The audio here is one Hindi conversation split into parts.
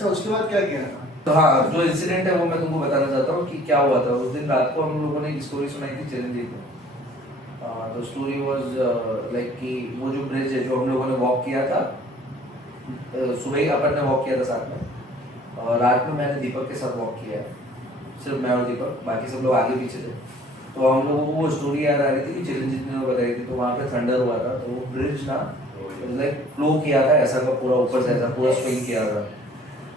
अच्छा उसके बाद क्या किया? तो हाँ, जो इंसिडेंट है वो मैं तुमको बताना चाहता हूँ कि क्या हुआ था उस दिन रात को। हम लोगों ने एक स्टोरी सुनाई थी चिरंजीवी को। तो स्टोरी वाज लाइक कि वो जो ब्रिज है जो हम लोगों ने वॉक किया था, सुबह ही अपन ने वॉक किया था साथ में, और रात में मैंने दीपक के साथ वॉक किया है, सिर्फ मैं और दीपक, बाकी सब लोग आगे पीछे थे। तो हम लोगों को वो स्टोरी याद आ रही थी कि चिरंजीवी ने बताई थी। तो वहाँ पे थंडर हुआ था, तो वो ब्रिज ना लाइक फ्लो किया था ऐसा का पूरा, ऊपर से ऐसा पूरा स्विंग किया था।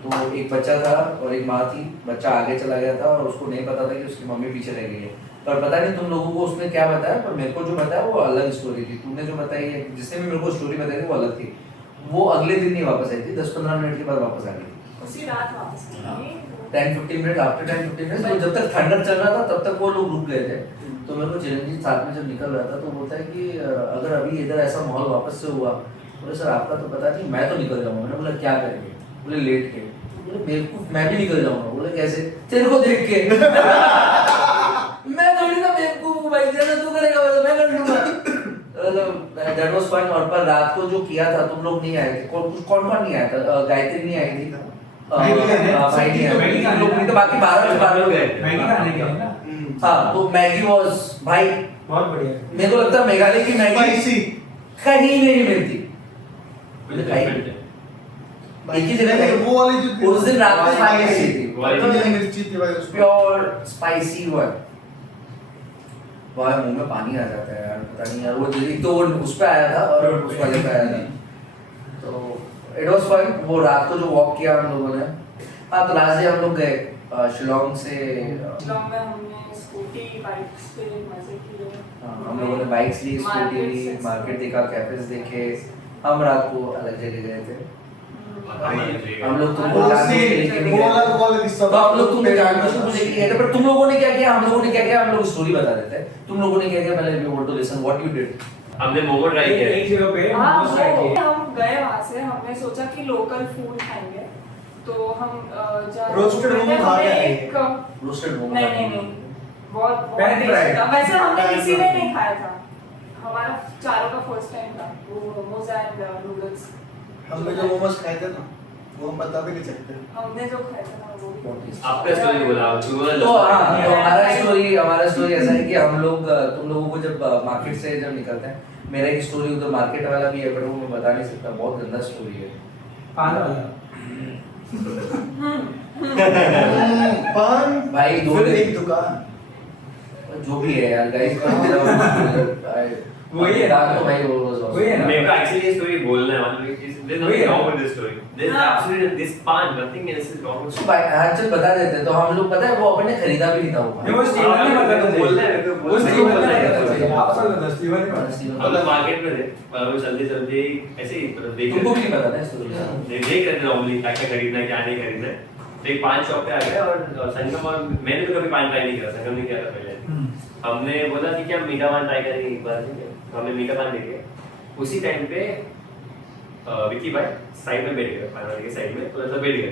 तो एक बच्चा था और एक माँ थी, बच्चा आगे चला गया था और उसको नहीं पता था कि उसकी मम्मी पीछे रह गई है। पर पता नहीं तुम लोगों को उसने क्या बताया, पर मेरे को जो बताया वो अलग स्टोरी थी। तुमने जो बताई है, जिसने भी मेरे को स्टोरी बताई थी वो अलग थी। वो अगले दिन नहीं वापस आई थी, 10-15 मिनट के बाद वापस आ गई उसी रात वापस आई। 10-15 मिनट, आफ्टर 10-15 मिनट। तो जब तक थंडर चल रहा था तब तक वो लोग रुक गए थे। तो मेरे को चिरंजीवी साथ में जब निकल रहा था तो बोलता है कि अगर अभी इधर ऐसा माहौल वापस से हुआ, बोले सर आपका तो पता नहीं, मैं तो निकल जाऊंगा। मैंने बोला क्या करेंगे? बोले लेट के। बोले बेवकूफ, मैं भी निकल जाऊंगा। बोले कैसे? तेरे को देख के। मैं थोड़ी ना बेवकूफ हूँ भाई, जैसा तू करेगा वैसा मैं कर लूंगा। That was fun. और पर रात को जो किया था तुम लोग नहीं आए थे। कौन नहीं आया था? गायत्री नहीं आई थी, भाई नहीं आया, लोग नहीं तो बाकी 12 लोग गए। मैगी खाने के लिए ना। हाँ, तो मैगी वाज भाई बहुत बढ़िया। मेरे को लगता है मेघालय की मैगी स्पाइसी कहीं नहीं मिलती। एक ही जगह नहीं, वो वाली जो उस दिन रात में खाई थी, मिर्ची थी भाई उसमें, प्योर स्पाइसी वन। मुंह में पानी आ जाता है यार, पता नहीं यार। वो तो वो उस पे आया था और उस वाले पे आया था। तो इट वाज फन। वो रात को जो वॉक किया हम लोगों ने। हाँ, तो लास्ट डे हम लोग गए शिलोंग से। शिलोंग में हमने स्कूटी बाइक्स पे मजे किए। हम लोगों ने बाइक्स ली, स्कूटी ली, मार्केट देखा, कैफेज देखे। हम रात को अलग जगह गए थे। हम लोग तुमको जानने के लिए नहीं गए। तो हम लोग तुम्हें जानने से पूछे कि पर तुम लोगों ने क्या किया, हम लोगों ने क्या किया, हम लोग स्टोरी बता देते हैं। तुम लोगों ने क्या किया पहले, we want to listen what you did. हमने मोमो ट्राई किया एक जगह पे हाँ, मोमोज ट्राई किए। हम गए वहाँ से, हमने सोचा कि लोकल फूड खाएंगे। तो हम रोस्टेड मोमो खा के आए। रोस्टेड मोमो नहीं, बहुत Pan fried। था। वैसे हमने किसी ने नहीं खाया था, हमारा चारों का फर्स्ट टाइम था वो मोमोज एंड नूडल्स। हमने जो मोमोज खाए थे ना, वो हम बता भी नहीं सकते। हमने जो खाया था ना वो भी आपका स्टोरी बोला तो हाँ, तो हमारा स्टोरी ऐसा है कि हम लोग तुम लोगों को जब मार्केट से जब निकलते हैं, मेरा एक स्टोरी उधर मार्केट वाला भी है, पर वो मैं बता नहीं सकता, बहुत गंदा स्टोरी है। पान वाला। पान भाई दो फिर दिन एक दुकान, जो भी है यार गाइस, वही है ना? तो भाई वही है ना? मेरे को एक्चुअली ये स्टोरी बोलना है, मतलब there's nothing wrong with this story. There's absolutely this pan, nothing else is wrong with it. भाई हाँ चल बता देते हैं। तो हम लोग पता है वो अपन ने खरीदा भी नहीं था वो। नहीं, वो स्टीवन ने बताया था। बोलना है, मेरे को वो बोलना है। स्टीवन ने बताया था। आप सब बता, स्टीवन ने बताया। हम लोग मार्केट में थे, और हम चलते चलते ऐसे ही मतलब देख तुमको भी रहे नहीं पता ना स्टोरी। देख रहे थे नॉर्मली क्या क्या खरीदना है क्या नहीं खरीदना है। तो एक पान शॉप पे आ गया और संगम, और मैंने तो कभी पान ट्राई नहीं करा, संगम ने किया था पहले। हमने बोला कि क्या मीठा पान ट्राई करेंगे एक बार, ठीक है। तो हमने मीठा पान लेके उसी टाइम पे विकी भाई साइड में बैठ गए, पान वाले के साइड में, तो ऐसा बैठ गए।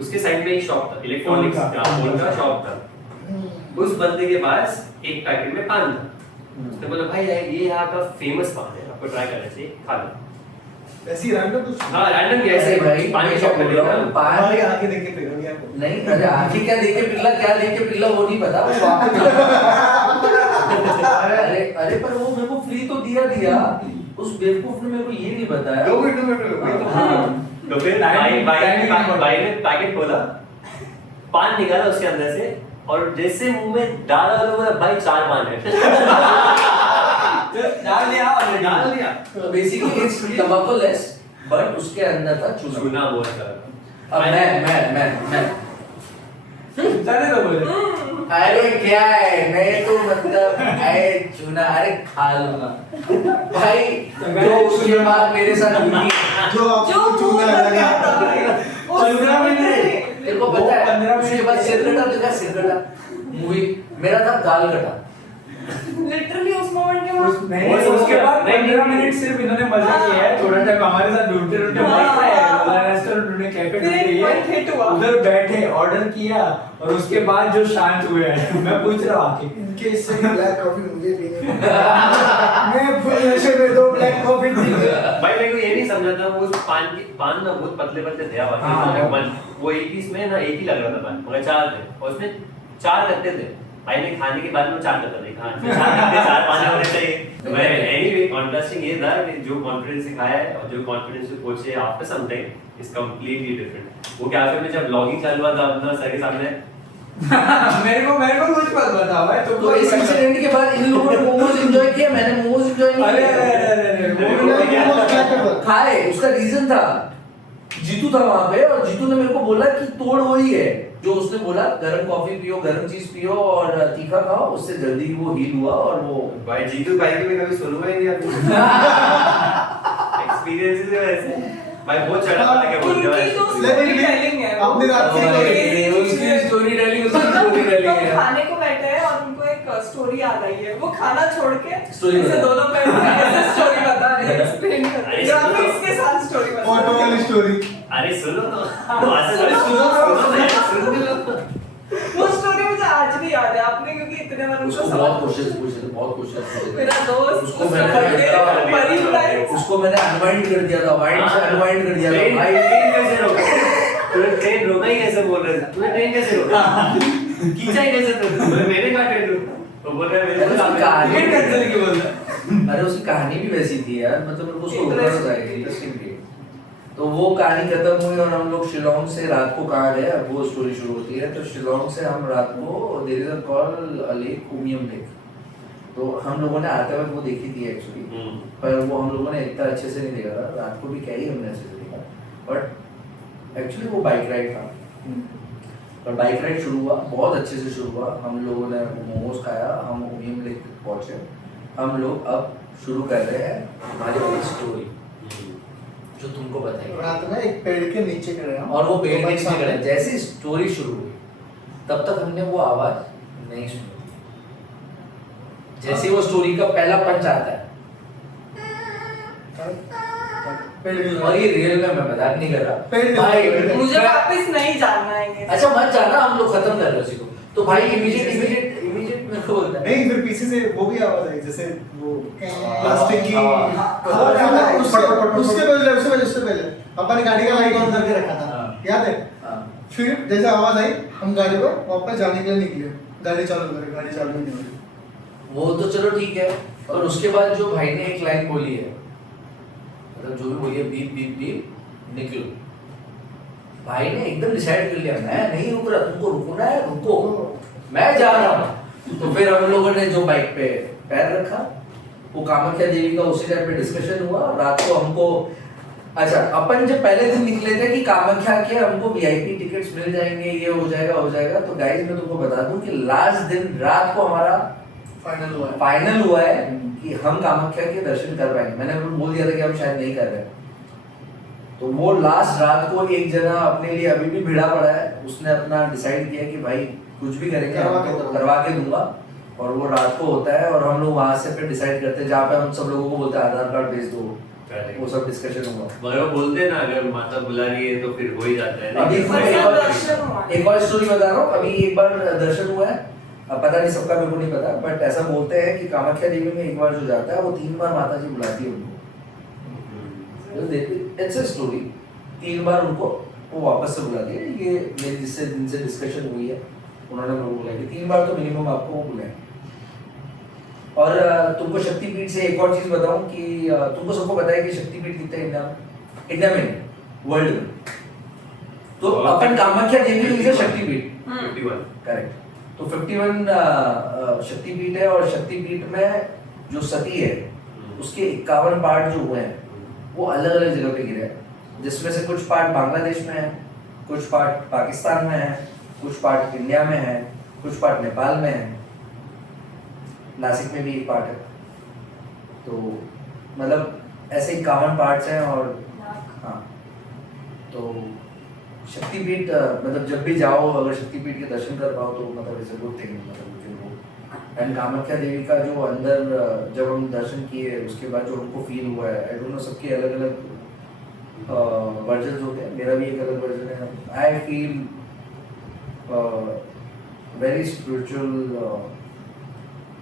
उसके साइड में एक शॉप था, इलेक्ट्रॉनिक्स का फोन का शॉप था। उस बंदे के पास एक पैकेट में पान था। उसने बोला भाई ये यहाँ का फेमस पान है, आपको ट्राई करना चाहिए, खा लो। ऐसी रैंडम कुछ। हाँ रैंडम कैसे भाई, पान की शॉप पे देखा पान हमारे आगे देख के पिघल गया। नहीं, अरे आगे क्या देख के पिघला, क्या देख के पिघला वो नहीं पता। वो वहाँ पे अरे पर वो मेरे को फ्री तो दिया। उस बेवकूफ ने मेरे को ये नहीं बताया। दो मिनट हाँ। तो फिर भाई ने पैकेट खोला, पान निकाला उसके अंदर से, और जैसे मुंह में डाला तो बोला भाई 4 पान है। डाल दिया। तो बेसिकली इट्स तंबाकू लेस, बट उसके अंदर था चूना। चूना बहुत सारा। अब मैं जाने दो बोले। अरे क्या है, मैं तो मतलब अरे चूना, अरे खा लूंगा भाई। जो उसके बाद मेरे साथ हुई, जो आपको चूना लगा, चूना में नहीं। तेरे को पता है उसके बाद सिरकटा देखा, सिरकटा मूवी मेरा था गाल कटा। लिटरली उस उस मोमेंट के बाद नहीं, वो उसके बाद नहीं, 15 नहीं, मिनट सिर्फ इन्होंने मजा किया है, थोड़ा टाइम हमारे साथ ढूंढते ढूंढते रेस्टोरेंट ढूंढे, कैफे फिर ढूंढे, point hit हुआ। उधर बैठे ऑर्डर किया और उसके बाद जो शांत हुए हैं मैं पूछ रहा हूँ आके इनके इससे ब्लैक कॉफी मुझे पीने को। मैं फुल नशे में 2 ब्लैक कॉफी पी गया। भाई मेरे को ये नहीं समझा था वो पान ना बहुत पतले पतले थे हाँ। वो एक पीस में ना एक ही लग रहा था पान, मगर 4 थे और उसमें 4 गत्ते थे। भाई ने खाने के बाद में 4 गत्ता देखा, 4 गत्ते 4 पान होने चाहिए। तो मैं एनीवे कॉन्ट्रास्टिंग ये था कि जो कॉन्फिडेंस सिखाया है और जो कॉन्फिडेंस से पहुंचे after some time is completely different. वो कैफे में जब व्लॉगिंग चालू हुआ था अपना सर के सामने मेरे को कुछ मत बताओ भाई, तो इस इंसिडेंट के बाद इन लोगों ने मोमोज एंजॉय किया, मैंने मोमोज एंजॉय नहीं अरे किया। अरे खाए, उसका रीजन था, जीतू था वहां पे और जीतू ने मेरे को बोला कि तोड़ वही है जो उसने बोला, गरम कॉफी पियो, गरम चीज पियो और तीखा खाओ, उससे जल्दी वो हील हुआ और वो भाई जीतू भाई की मैं कभी सुनूंगा ही नहीं आपको। एक्सपीरियंसेस है वैसे भाई बहुत चढ़ा पड़ा क्या बोलते उनकी तो हो लेकिन storytelling है। अपनी रात की उसकी स्टोरी टेलिंग, उसकी स्टोरी टेलिंग तो है। खाने को बैठे हैं और उनको एक स्टोरी याद आई है, वो खाना छोड़ के Story ऐसे बता। दोनों बैठ के ऐसे स्टोरी बता रहे हैं, एक्सप्लेन कर रहे हैं, ग्राफिक्स के साथ स्टोरी बता फोटो रहे वाली हैं। स्टोरी। अरे सुनो तो वो स्टोरी मुझे आज भी याद है, आपने क्योंकि इतने बार उसको उनको बहुत सवाल क्वेश्चन पूछे थे, बहुत क्वेश्चन पूछे थे। मेरा दोस्त उसको उसका मैंने बर्थडे परी बुलाई, उसको मैंने अनवाइंड कर दिया था, वाइंड से अनवाइंड कर दिया था भाई। ट्रेन कैसे रोका? तूने ट्रेन रोका ही कैसे बोल रहे थे? तूने ट्रेन कैसे रोका? खींचा ही कैसे तूने? मैंने कहा ट्रेन रोका। तो बोल रहा है मेरे को उसकी काम है। कहानी ये कैंसिल क्यों बोलता अरे उसकी कहानी भी वैसी थी यार, मतलब मेरे को उसको बताना चाहिए, इंटरेस्टिंग थी। तो वो कहानी खत्म हुई और हम लोग शिलोंग से रात को कहाँ गए, अब वो स्टोरी शुरू होती है। तो शिलोंग से हम रात को there is a call lake, Umiam lake, तो हम लोगों ने आते वक्त वो देखी थी एक्चुअली, पर वो हम लोगों ने इतना अच्छे से नहीं देखा था। रात को भी क्या ही हमने अच्छे से देखा, बट एक्चुअली वो बाइक राइड था। पर बाइक राइड शुरू हुआ, बहुत अच्छे से शुरू हुआ। हम लोगों ने मोमोज खाया, हम उमियम लेक पहुंचे। हम लोग अब शुरू कर रहे हैं हमारी स्टोरी जो तुमको बताएंगे। रात में एक पेड़ के नीचे खड़े हैं और वो पेड़ के तो नीचे खड़े हैं। जैसे स्टोरी शुरू हुई तब तक हमने वो आवाज नहीं सुनी। जैसे वो स्टोरी का पहला पंच आता है, पेड़ के और ये रियल में मैं मजाक नहीं कर पेड़ के रहा नीचे। भाई। मुझे वापस नहीं जानना है ये। अच्छा मत जाना, हम लोग खत्म कर रहे उसी को। तो भाई इमीडिएट मेरे को बोलता है नहीं, फिर पीछे से वो भी आवाज आई, जैसे वो प्लास्टिक की उससे पहले अपन गाड़ी का लाइट ऑन करके रखा था, याद है? फिर जैसे आवाज आई हम गाड़ी को वापस जाने के लिए निकले, गाड़ी चालू करी, गाड़ी चालू नहीं हुई। वो तो चलो ठीक है, और उसके बाद जो भाई ने एक लाइन बोली है, मतलब जो भी बोली है, बीप बीप बीप निकलो। भाई ने एकदम डिसाइड कर लिया, मैं नहीं रुक रहा, तुमको रुकना है रुको, मैं जा रहा हूँ। तो फिर हम लोगों ने जो बाइक पे पैर रखा, वो कामाख्या देवी का उसी टाइम पे डिस्कशन हुआ। रात को हमको, अच्छा अपन जब पहले दिन निकले थे कि कामाख्या के हमको वीआईपी टिकट्स मिल जाएंगे, ये हो जाएगा। तो गाइस मैं तुमको बता दूं कि लास्ट दिन रात को हमारा फाइनल हुआ है कि हम कामाख्या के दर्शन कर पाएंगे। मैंने बोल दिया था कि हम शायद नहीं कर रहे, तो वो लास्ट रात को एक जना अपने लिए अभी भी भिड़ा पड़ा है, उसने अपना डिसाइड किया कि भाई कुछ भी करेंगे करवा के दूंगा। और वो रात को होता है और हम लोग वहां से फिर डिसाइड करते हैं, जहाँ पे हम सब लोगों को बोलते हैं आधार कार्ड भेज दो, वो सब डिस्कशन हुआ। मगर वो बोलते हैं ना, अगर माता बुला रही है तो फिर हो ही जाता है। अभी एक और स्टोरी बता रहा हूँ। अभी एक बार दर्शन हुआ है, अब पता नहीं सबका, मेरे को नहीं पता, बट ऐसा बोलते हैं कि कामाख्या देवी में एक बार जो जाता है वो 3 बार माता जी बुलाती है उनको। इट्स अ स्टोरी, 3 बार उनको वो वापस से बुलाती है। ये मेरी जिनसे डिस्कशन हुई है, उन्होंने मेरे को बोला कि 3 बार तो मिनिमम आपको वो बुलाए। और तुमको शक्तिपीठ से एक और चीज बताऊं कि तुमको सबको पता है कि शक्तिपीठ कितने इंडिया में, वर्ल्ड में। तो अपन कामाख्या देवी इज अ शक्तिपीठ, 51 करेक्ट। तो 51 शक्तिपीठ है, और शक्तिपीठ में जो सती है उसके 51 पार्ट जो हुए हैं वो अलग अलग जगह पे गिरे हैं, जिसमें से कुछ पार्ट बांग्लादेश में है, कुछ पार्ट पाकिस्तान में है, कुछ पार्ट इंडिया में है, कुछ पार्ट नेपाल में है, नासिक में भी एक पार्ट है। तो मतलब ऐसे 51 पार्ट्स हैं। और हाँ, तो शक्तिपीठ मतलब जब भी जाओ, अगर शक्तिपीठ के दर्शन कर पाओ तो मतलब इट्स अ गुड थिंग, मतलब मुझे वो एंड कामाख्या देवी का जो अंदर जब हम दर्शन किए उसके बाद जो हमको फील हुआ है, आई डोंट नो, सबके अलग अलग वर्जन होते हैं, मेरा भी एक अलग वर्जन है। आई फील वेरी स्पिरिचुअल,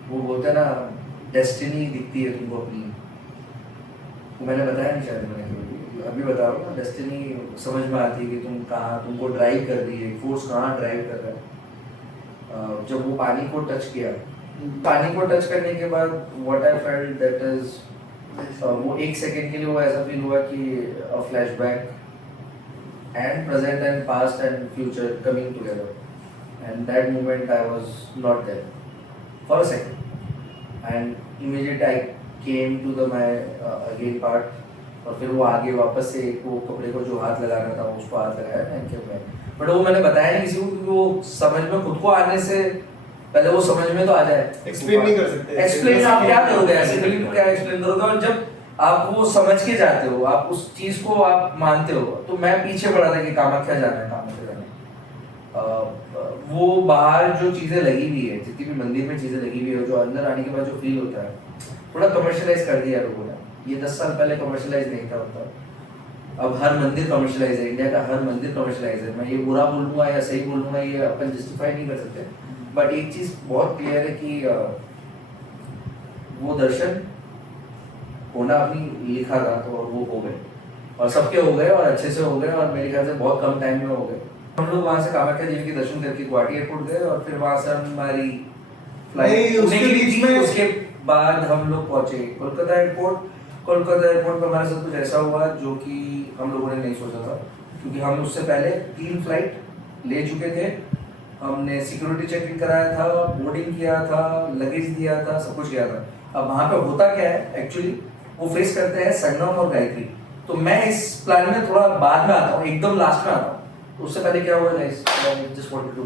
वो बोलते हैं ना डेस्टिनी दिखती है तुमको अपनी, वो मैंने बताया नहीं शायद, मैंने अभी बता रहा हूँ ना, डेस्टिनी समझ में आती है कि तुम कहाँ, तुमको ड्राइव कर रही है, फोर्स कहाँ ड्राइव कर रहा है। जब वो पानी को टच किया, पानी को टच करने के बाद what I felt that is, वो एक सेकंड के लिए वो ऐसा फील हुआ कि a flashback and present and past and future coming together, and that moment I was not there for a second, and immediate I came to the my again part, और फिर वो आगे वापस से वो कपड़े को जो हाथ लगाना था उसको हाथ लगाया पहन के मैं, बट वो मैंने बताया नहीं किसी को क्योंकि वो समझ में खुद को आने से पहले वो समझ में तो आ जाए। एक्सप्लेन नहीं कर सकते, एक्सप्लेन आप क्या करोगे ऐसे फिल्म को, क्या एक्सप्लेन करोगे, और जब आप वो समझ के जाते हो, आप उस चीज को आप मानते हो, तो मैं पीछे पड़ा था कि कामाख्या जाना है, कामाख्या जाना है। वो बाहर जो चीजें लगी हुई है, जितनी भी मंदिर में चीजें लगी हुई है, जो अंदर आने के बाद जो फील होता है, थोड़ा कमर्शियलाइज कर दिया लोगों ने। ये 10 साल पहले कमर्शियलाइज नहीं था होता, अब हर मंदिर कमर्शियलाइज है, इंडिया का हर मंदिर कमर्शियलाइज है। मैं ये बुरा बोलूंगा या सही बोलूंगा ये अपन जस्टिफाई नहीं कर सकते, बट एक चीज बहुत क्लियर है कि वो दर्शन होना अभी लिखा था तो वो हो गए, और सबके हो गए और अच्छे से हो गए, और मेरे ख्याल से बहुत कम टाइम में हो गए। हम लोग वहाँ से कामाख्या देवी के दर्शन करके गुवाहाटी एयरपोर्ट गए, और फिर वहाँ से हमारी फ्लाइट उसके बीच में उसके बाद हम लोग पहुंचे कोलकाता एयरपोर्ट। कोलकाता एयरपोर्ट पर हमारे साथ कुछ ऐसा हुआ जो कि हम लोगों ने नहीं सोचा था, क्योंकि हम उससे पहले 3 फ्लाइट ले चुके थे, हमने सिक्योरिटी चेक इन कराया था, बोर्डिंग किया था, लगेज दिया था, सब कुछ किया था। अब वहाँ पे होता क्या है एक्चुअली, वो फेस करते हैं संगम और गायत्री, तो मैं इस प्लान में थोड़ा बाद में आता हूँ, एकदम लास्ट में आता हूँ। तो उससे पहले क्या हुआ गाइस, जस्ट वांटेड टू,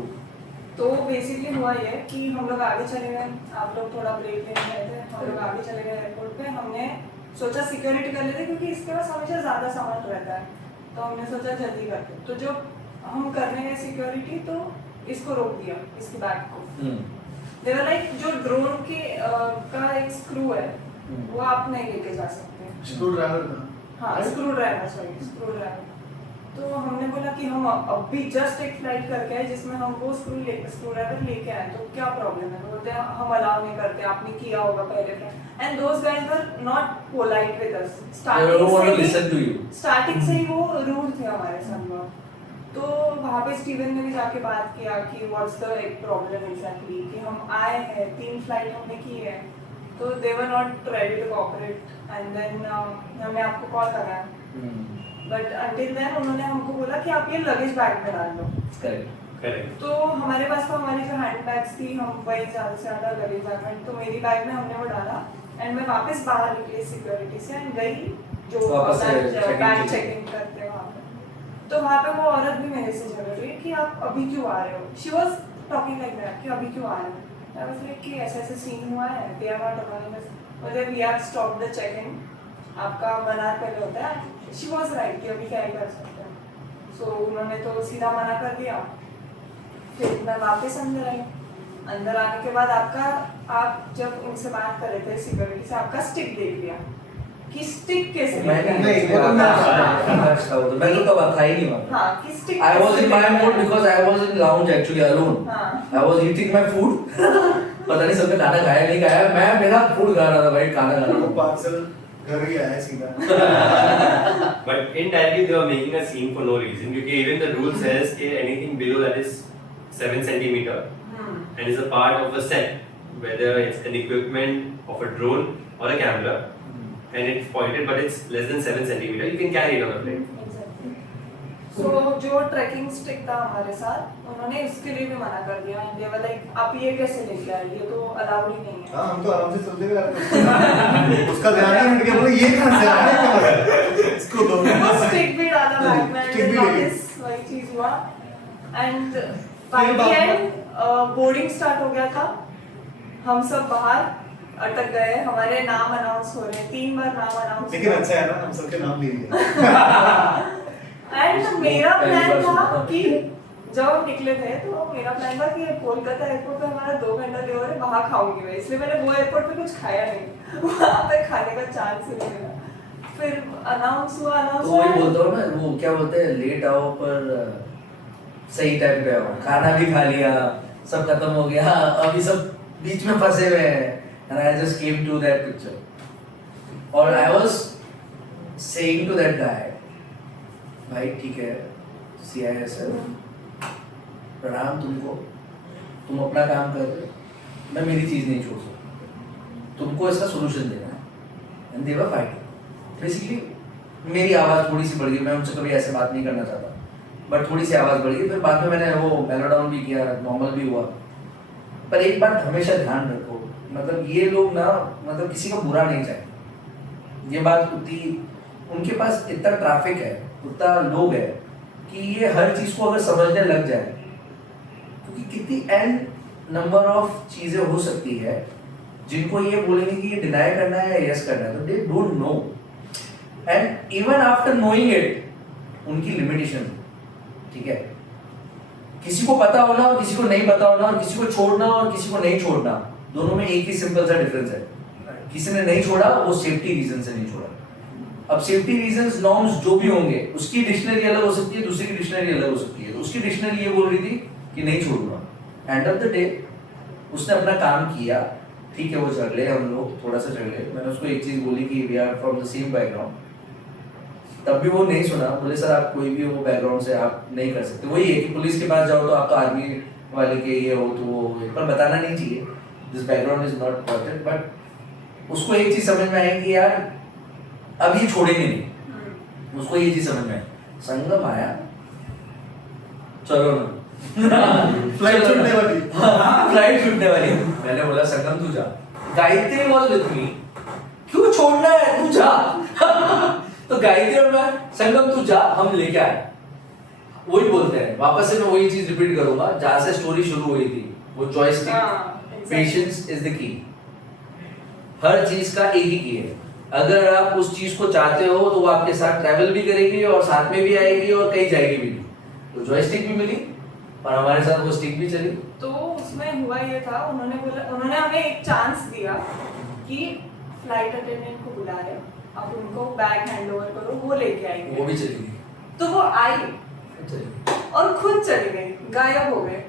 तो बेसिकली हुआ ये कि हम लोग आगे चले गए, आप लोग थोड़ा ब्रेक लेने गए थे, हम लोग आगे चले गए एयरपोर्ट पे। हमने सोचा सिक्योरिटी कर लेते क्योंकि इसके पास हमेशा ज़्यादा सामान रहता है, तो हमने सोचा जल्दी करते। तो जब हम करने गए सिक्योरिटी तो इसको रोक दिया, इसकी बैग को। देवर लाइक जो ड्रोन के का एक स्क्रू है वो आप नहीं लेके जा सकते, स्क्रू ड्राइवर का, हाँ screw driver, sorry screw driver. तो हमने बोला कि हम अब भी जस्ट एक फ्लाइट करके आए जिसमें हम वो स्क्रू ड्राइवर लेके आए, तो क्या प्रॉब्लम है? तो बोलते हैं हम अलाउ नहीं करते, आपने किया होगा पहले flight. And those guys were not polite with us, starting से ही वो रूड थे हमारे साथ बहुत। तो वहाँ पे स्टीवन ने भी जाके बात किया कि व्हाट्स द एक प्रॉब्लम एग्जैक्टली, कि हम आए हैं 3 फ्लाइट हमने की है, तो they were not ready to cooperate. And then हमने आपको कॉल कराया, बट अंटिल देन उन्होंने हमको बोला कि आप ये लगेज बैग में डाल दो। करेक्ट। तो हमारे पास तो हमारी जो हैंड बैग्स थी, हम वही ज़्यादा से ज़्यादा लगेज बैग में, तो मेरी बैग में हमने वो डाला, एंड मैं वापस बाहर निकली सिक्योरिटी से एंड गई जो बैग चेक इन करते हैं वहाँ पे। तो वहाँ पे वो औरत भी मेरे से झगड़ रही है कि आप अभी क्यों आ रहे हो। She was talking like that कि अभी क्यों आ रहे हो। आई वाज लाइक कि ऐसे ऐसे सीन हुआ है, they are not allowing us, मतलब we have stopped the check in, आपका मना पहले होता है। शी वॉज राइट कि अभी क्या ही कर सकते हैं। सो उन्होंने तो सीधा मना कर दिया। फिर मैं वापस अंदर आई। अंदर आने के बाद आप जब उनसे बात कर रहे थे सिक्योरिटी से, आपका स्टिक देख लिया कि स्टिक कैसे मैं तो कब था ही नहीं वहाँ। हाँ कि stick I was in my mood because I was in lounge actually alone. हाँ। I was eating my food. पता नहीं सबने खाना खाया नहीं खाया, मैं मेरा फूड खा रहा था भाई, खाना खा रहा वो था। पार्सल घर ही आया सीधा। But indirectly they were making a scene for no reason, because even the rule says that anything below that is 7 centimeter and is a part of a set, whether it's an equipment of a drone or a camera, and it's pointed but it's less than 7 centimeter, you can carry it on a plane. So जो ट्रैकिंग स्टिक था हमारे साथ, उन्होंने इसके लिए भी मना कर दिया। दे वर लाइक आप ये कैसे लेके आए, ये तो अलाउड ही नहीं है। हाँ हम तो आराम से चलते गए, उसका ध्यान नहीं हट गया, बोले ये कहाँ से आया, इसको दो। स्टिक भी डाला बैग में, स्टिक भी ले गई। वही चीज हुआ। And by the end boarding start हो गया था, हम सब बाहर अटक गए, हमारे नाम अनाउंस हो रहे हैं, 3 बार नाम अनाउंस। लेकिन अच्छा है ना, हम सबके नाम ले लिए। एंड मेरा प्लान था कि जब हम निकले थे तो मेरा प्लान था कि कोलकाता एयरपोर्ट पे हमारा 2 घंटा लेवर है, वहाँ खाऊंगी मैं, इसलिए मैंने वो एयरपोर्ट पे कुछ खाया नहीं, वहाँ पे खाने का चांस ही नहीं मिला। फिर अनाउंस हुआ तो वही बोलता हूँ ना, वो क्या बोलते हैं, लेट आओ पर सही टाइम पे आओ। खाना भी खा लिया, सब खत्म हो गया, अभी सब बीच में फंसे हुए हैं, and I just came to that picture. और I was saying to that guy, भाई ठीक है, CISF प्रणाम तुमको, तुम अपना काम कर रहे हो, मैं मेरी चीज़ नहीं छोड़ सकता, तुमको इसका सोल्यूशन देना है। And they were fighting. Basically मेरी आवाज़ थोड़ी सी बढ़ गई, मैं उनसे कभी ऐसे बात नहीं करना चाहता, बट थोड़ी सी आवाज़ बढ़ गई। फिर बाद में मैंने वो मेलोडाउन भी किया, नॉर्मल भी हुआ। पर एक बात हमेशा ध्यान रखो, मतलब ये लोग ना, मतलब किसी को बुरा नहीं चाहते, ये बात उतनी, उनके पास इतना ट्रैफिक है, उतना लोग है कि ये हर चीज़ को अगर समझने लग जाए, क्योंकि कितनी एंड नंबर ऑफ चीज़ें हो सकती है जिनको ये बोलेंगे कि ये डिनाई करना है या यस करना है, तो they don't know. And even after knowing it, उनकी लिमिटेशन, ठीक है, किसी को पता होना और किसी को नहीं पता होना, और किसी को छोड़ना और किसी को नहीं छोड़ना, दोनों में एक ही सिंपल सा डिफरेंस है। किसी ने नहीं छोड़ा, वो सेफ्टी रीजन से नहीं छोड़ा। अब सेफ्टी रीजंस, नॉर्म्स जो भी होंगे, उसकी डिक्शनरी अलग हो सकती है, दूसरी की डिक्शनरी अलग हो सकती है। तो उसकी डिक्शनरी ये बोल रही थी कि नहीं छोड़ूंगा। एंड ऑफ द डे उसने अपना काम किया, ठीक है, वो झगड़े, हम लोग थोड़ा सा झगड़े, मैंने उसको एक चीज बोली कि we are from the same background, तब भी वो नहीं सुना। बोले सर आप कोई भी हो बैकग्राउंड से, आप नहीं कर सकते। वही है कि पुलिस के पास जाओ तो आप तो आर्मी वाले के ये हो, तो वो पर बताना नहीं चाहिए, this background is not perfect. But उसको एक चीज समझ में आई कि यार अब ये छोड़ेंगे नहीं, उसको ये चीज समझ में आई। संगम आया, चलो ना फ्लाइट छूटने वाली, फ्लाइट छूटने वाली। मैंने बोला संगम तू जा, गायत्री वाज विद मी, क्यों छोड़ना है, तू जा। तो गायत्री और मैं, संगम तू जा, हम लेके आए। वही बोलते हैं, वापस से मैं वही चीज रिपीट करूंगा जहां से स्टोरी शुरू हुई थी, वो joystick, patience is the key. हर चीज का एक ही की है। अगर आप उस चीज को चाहते हो तो वो आपके साथ ट्रैवल भी करेगी और साथ में भी आएगी और कहीं जाएगी भी। तो जॉयस्टिक भी मिली और हमारे साथ वो स्टिक भी चली। तो उसमें हुआ ये था, उन्होंने हमें एक चांस दिया कि फ्लाइट अटेंडेंट को बुला रहे, अब उनको बैग हैंड ओवर करो, वो लेके आएंगे। वो भी चली गई, तो वो आई और खुद चली गई, गायब हो गए।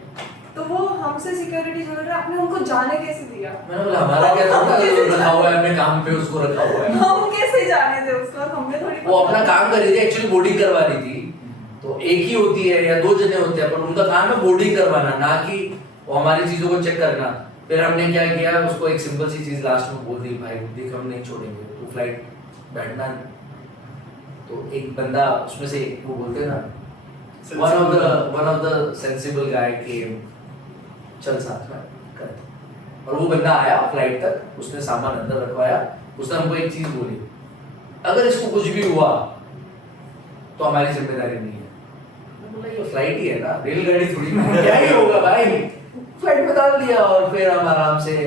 तो वो हमसे सिक्योरिटी जो रहा, आपने उनको जाने कैसे दिया? मैंने बोला हमारा क्या था, रखा हुआ है हमने काम पे, उसको रखा हुआ है। हम कैसे जाने थे उसको, हमने थोड़ी वो अपना काम कर रही थी, एक्चुअली बोर्डिंग करवा रही थी। तो एक ही होती है या दो जने होते हैं, पर उनका काम है बोर्डिंग करवाना, ना कि वो हमारी चीजों को चेक करना। फिर हमने क्या किया, उसको एक सिंपल सी चीज लास्ट में बोल दी, भाई देख हम नहीं छोड़ेंगे, तो फ्लाइट बैठना। तो एक बंदा उसमें से, वो बोलते हैं ना, वन ऑफ द सेंसिबल गाय केम, चल साथ में कर। और वो बंदा आया फ्लाइट तक, उसने सामान अंदर रखवाया। उसने हमको एक चीज बोली, अगर इसको कुछ भी हुआ तो हमारी जिम्मेदारी नहीं है। मैं बोला ये फ्लाइट ही है ना, रेलगाड़ी थोड़ी ना, क्या ही होगा भाई। फ्लाइट में डाल दिया और फिर हम आराम से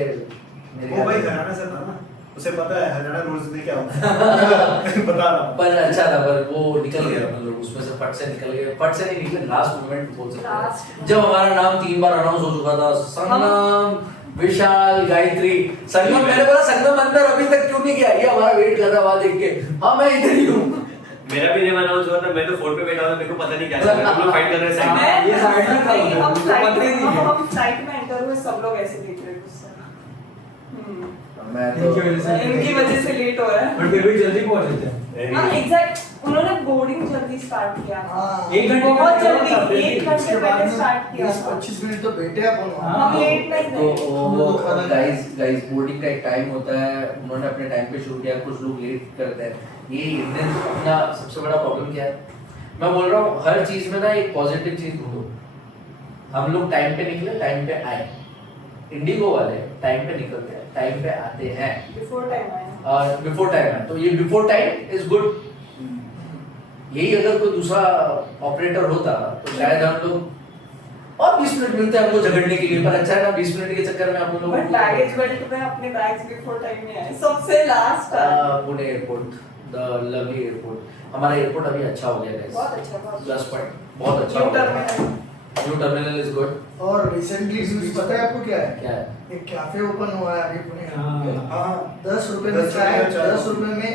वो भाई हरियाणा से था ना, उसे पता है हरियाणा रूल्स में क्या होता है। बता रहा हूं। पर अच्छा था, पर वो निकल गया, मतलब उसमें से फट से निकल गया। फट से नहीं निकले, लास्ट मोमेंट बोल सकते हैं, जब हमारा नाम 3 बार अनाउंस हो चुका था, संगम, विशाल, गायत्री। संगम, मैंने बोला संगम अंदर अभी तक क्यों नहीं गया, ये हमारा वेट कर रहा वहां देख के। हाँ मैं इधर ही हूँ। मेरा भी नहीं अनाउंस हुआ था, मैं तो फोन पे बैठा था, मेरे को पता नहीं क्या चल रहा है, हम लोग फाइट कर रहे हैं साइड में। ये साइड में था, हम मुझे पता ही नहीं है। हम फ्लाइट में एंटर हुए, सब लोग ऐसे देख रहे थे। मैं इनकी वजह से लेट हो रहा है। पर फिर भी जल्दी पहुंच जाते हैं। हाँ एग्जैक्ट, उन्होंने बोर्डिंग जल्दी स्टार्ट किया। हाँ। 1 घंटे बहुत का जल्दी, था, फिर भी 1 घंटे पहले स्टार्ट किया। 20-25 मिनट तो बैठे अपन वहाँ। हाँ। हम लेट नहीं तो थे। वो गाइस बोर्डिंग का एक टाइम होता है, उन्होंने अपने टाइम पे शुरू किया, कुछ लोग लेट करते हैं। ये इंडियन अपना सबसे बड़ा प्रॉब्लम क्या है, मैं बोल रहा हूँ हर चीज में ना एक पॉजिटिव चीज ढूंढो। हम लोग टाइम पे निकले, टाइम पे आए। इंडिगो वाले टाइम पे निकलते हैं, टाइम पे आते हैं, बिफोर टाइम आया। और बिफोर टाइम है, तो ये बिफोर टाइम इज गुड। यही अगर कोई दूसरा ऑपरेटर होता तो शायद हम लोग और 20 मिनट मिलते हैं हमको झगड़ने के लिए, पर अच्छा है ना 20 मिनट के चक्कर में आप लोग बट बैगेज बेल्ट में अपने बैग्स बिफोर टाइम में आए, सबसे लास्ट आए। Pune airport, the lovely airport. हमारा एयरपोर्ट अभी अच्छा हो गया है, बहुत अच्छा, बहुत प्लस पॉइंट बहुत अच्छा हो न्यू गया terminal. New terminal is good. और रिसेंटली न्यूज पता है आपको क्या है? क्या है? एक कैफे ओपन हुआ है अभी पुणे हाँ। हाँ 10 रुपए में 10 चाय, रुपए में चाय। 10 रुपए में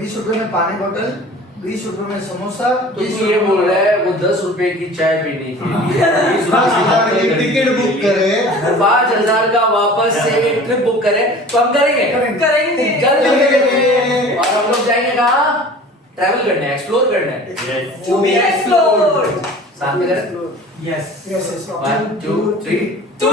20 रुपए में पानी बोतल, 20 रुपए में समोसा, तो तू ये बोल रहा है वो 10 रुपए की चाय पीने के लिए 20 रुपए की टिकट बुक करे 5,000 का वापस से एक ट्रिप बुक करे तो हम करेंगे. करेंगे. जल्द करेंगे. करेंगे. और हम लोग जाएंगे कहाँ? ट्रैवल करने, एक्सप्लोर करने. Yes. To be explored. साथ में करें. Yes. Yes 1 2 3 To